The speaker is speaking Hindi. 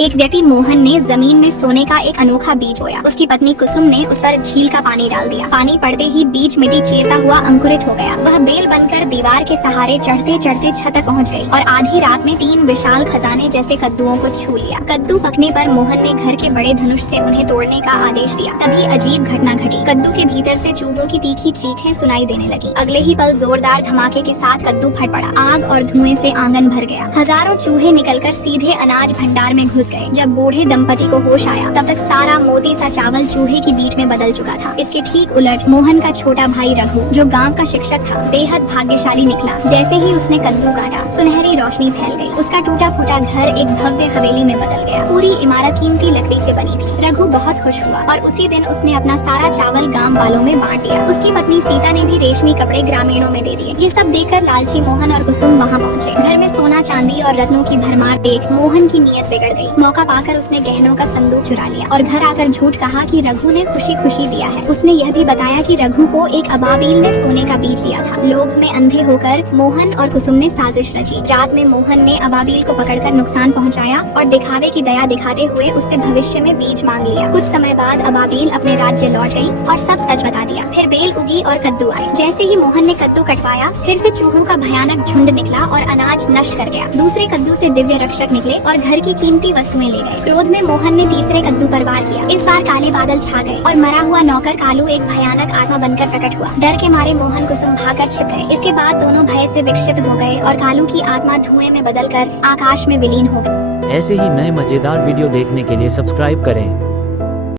एक व्यक्ति मोहन ने जमीन में सोने का एक अनोखा बीज बोया। उसकी पत्नी कुसुम ने उस पर झील का पानी डाल दिया। पानी पड़ते ही बीज मिट्टी चीरता हुआ अंकुरित हो गया। वह बेल बनकर दीवार के सहारे चढ़ते चढ़ते छत तक पहुंच गई और आधी रात में 3 विशाल खजाने जैसे कद्दुओं को छू लिया। कद्दू पकने पर मोहन ने घर के बड़े धनुष से उन्हें तोड़ने का आदेश दिया। तभी अजीब घटना घटी। कद्दू के भीतर से चूहों की तीखी चीखें सुनाई देने लगी। अगले ही पल जोरदार धमाके के साथ कद्दू फट पड़ा। आग और धुएं से आंगन भर गया। हजारों चूहे निकलकर सीधे अनाज भंडार में घुस गए। जब बूढ़े दंपति को होश आया तब तक सारा मोती सा चावल चूहे की बीट में बदल चुका था। इसके ठीक उलट मोहन का छोटा भाई रघु, जो गांव का शिक्षक था, बेहद भाग्यशाली निकला। जैसे ही उसने कद्दू काटा, सुनहरी रोशनी फैल गई। उसका टूटा फूटा घर एक भव्य हवेली में बदल गया। पूरी इमारत कीमती लकड़ी से बनी थी। रघु बहुत खुश हुआ और उसी दिन उसने अपना सारा चावल गांव वालों में बांट दिया। उसकी पत्नी सीता ने भी रेशमी कपड़े ग्रामीणों में दे दिए। ये सब देखकर लालची मोहन और कुसुम वहाँ पहुँचे। घर में सोना चांदी और रत्नों की भरमार देख मोहन की नीयत बिगड़ गई। मौका पाकर उसने गहनों का संदूक चुरा लिया और घर आकर झूठ कहा कि रघु ने खुशी खुशी दिया है। उसने यह भी बताया कि रघु को एक अबाबील ने सोने का बीज दिया था। लोभ में अंधे होकर मोहन और कुसुम ने साजिश रची। रात में मोहन ने अबाबील को पकड़कर नुकसान पहुंचाया और दिखावे की दया दिखाते हुए उससे भविष्य में बीज मांग लिया। कुछ समय बाद अबाबील अपने राज्य लौट गई और सब सच बता दिया। फिर बेल उगी और कद्दू आए। जैसे ही मोहन ने कद्दू कटवाया, फिर से चूहों का भयानक झुंड निकला और अनाज नष्ट कर गया। दूसरे कद्दू से दिव्य रक्षक निकले और घर की कीमती वस्तुएं ले गए। क्रोध में मोहन ने तीसरे कद्दू पर वार किया। इस बार काले बादल छा गए और मरा हुआ नौकर कालू एक भयानक आत्मा बनकर प्रकट हुआ। डर के मारे मोहन कुसुम भागकर छिप गए। इसके बाद दोनों भय से विक्षिप्त हो गए और कालू की आत्मा धुएं में बदलकर आकाश में विलीन हो गई। ऐसे ही नए मजेदार वीडियो देखने के लिए सब्सक्राइब करें।